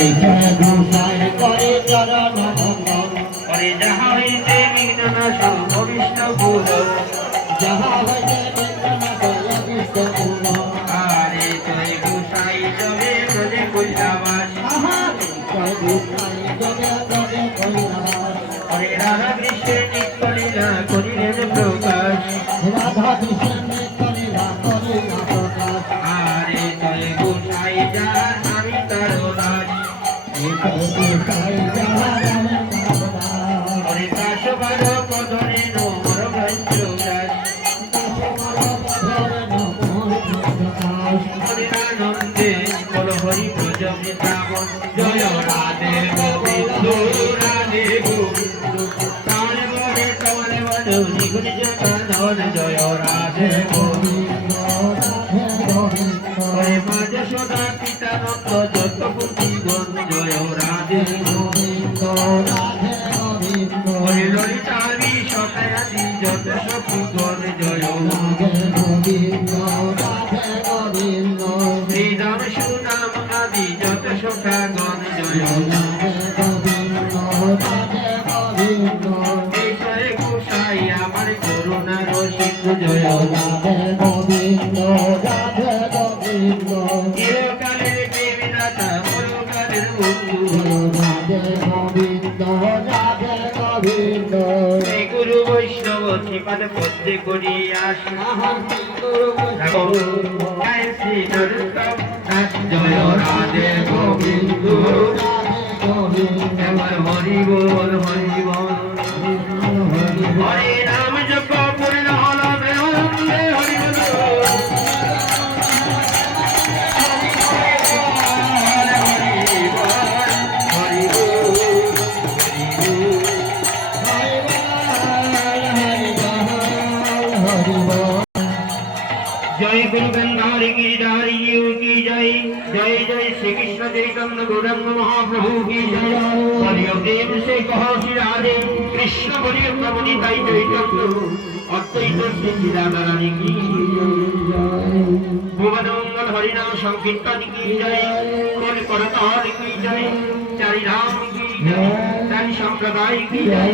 এই যে গোসাই করে চরণ বন্দন করে যাহা হইতে বিঘ্ন নাশক অভিষ্ট পূরণ যাহা হইতে বিঘ্ননাশ অভিষ্ট পূরণ আরে জয় গোসাই জবে ব্রজে কৈলাবাস আহারে জয় গোসাই জবে জবে কৈলাস হরে রাধা কৃষ্ণের নিত্য লীলা করিলেন প্রকাশ রাধা কৃষ্ণের কলিলা কলিলা প্রকাশ আরে জয় গোসাই যার আমি তার দাস এই জয় গোসাই যাহা রামের দাস হরে দাসবাদ পদরে নমর ভঞ্জদাস হরে আনন্দে বল হরি ব্রজ বৃন্দাবন জয় রাধে গোবিন্দ রাধে গোবিন্দ তালে বলে তলে বলে নিগুণ জগন্নাথ জয় রাধে গোবিন্দ হরে মাঝ সদা পিতা নন্দ যত পুঁথিগণ জয় রাধে গোবিন্দ হরে ললিতারি সকায়াদি যত সখীগণ জয় শ্রীরাম সুনাম আদি যত সখাগণ জয় জয় গোসাই আমার করুণার সিন্ধু জয় চিরকালের প্রেমিদাতা পরকালের বন্ধু শ্রী গুরু বৈষ্ণব শ্রীপাদ পদ্মে করিয়া জয় শ্রী নরোত্তম দাস জয় রাধে গোবিন্দ এবার হরি বল হরি বল হরে রাম জপ পূর্ণ হল প্রেমানন্দে হরি বল जय गुरु गंधारी गिरिधारी जीव की जय जय जय श्री कृष्ण चैतन्य गौरंग महाप्रभु की जय हरिओ प्रेम से कहो श्री राधे कृष्ण बलियो प्रभु निताई चैतन्य अद्वैत श्री राधारानी की भुवन मंगल हरिनाम संकीर्तन की जय कुल करतार की जय चारि धाम की जय चारि संप्रदाय की जय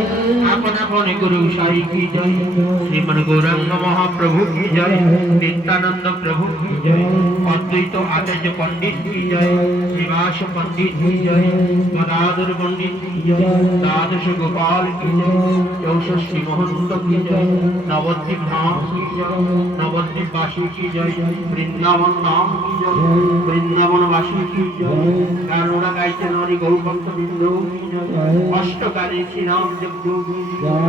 आपन आपन गुरु साई की जय श्रीमन गौरांग महाप्रभु की जय नित्यानंद प्रभु की जय अद्वैत आचार्य पंडित की जय श्रीवास पंडित की जय गदाधर पंडित की जय द्वादश गोपाल की जय चौषष्ठी महंत की जय नवद्वीप धाम की जय नवद्वीप वासी की जय वृंदावन धाम की जय वृंदावन वासी की जय गारुड़ा गायते नारी गौभक्त बिंदु की जय अष्टकाली श्री राम जगदू की जय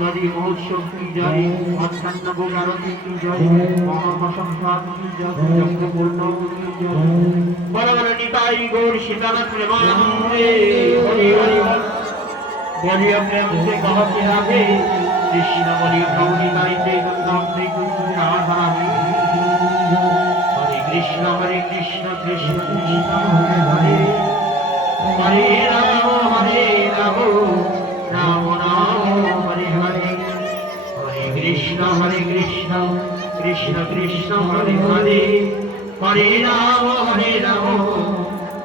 नदी महोत्सव की जय अष्टान्न भोगारती की जय महाप्रसाद की जय जगत पूर्ण की जय बड़ बड़ निताई गौर सीतानाथ प्रेमानंदे हरि हरि बोलिए प्रेम से कहते राधे कृष्ण बोलिए प्रभु निताई चैतन्य श्री कृष्ण राधा हरे कृष्ण कृष्ण कृष्ण हरे हरे हरे राम राम राम हरे हरे हरे कृष्ण कृष्ण कृष्ण हरे हरे हरे राम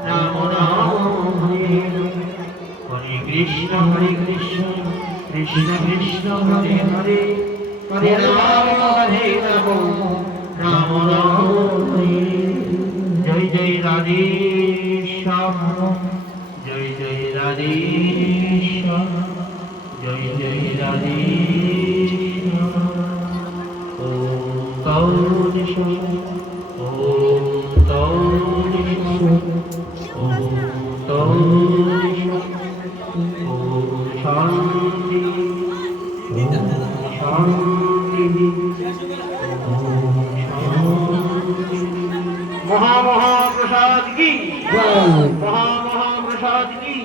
राम राम हरे हरे कृष्ण कृष्ण कृष्ण हरे हरे हरे राम राम राम हरे जय जय राधे श्याम जय जय राधे श्याम जय जय राधे महाप्रसाद की महाप्रसाद की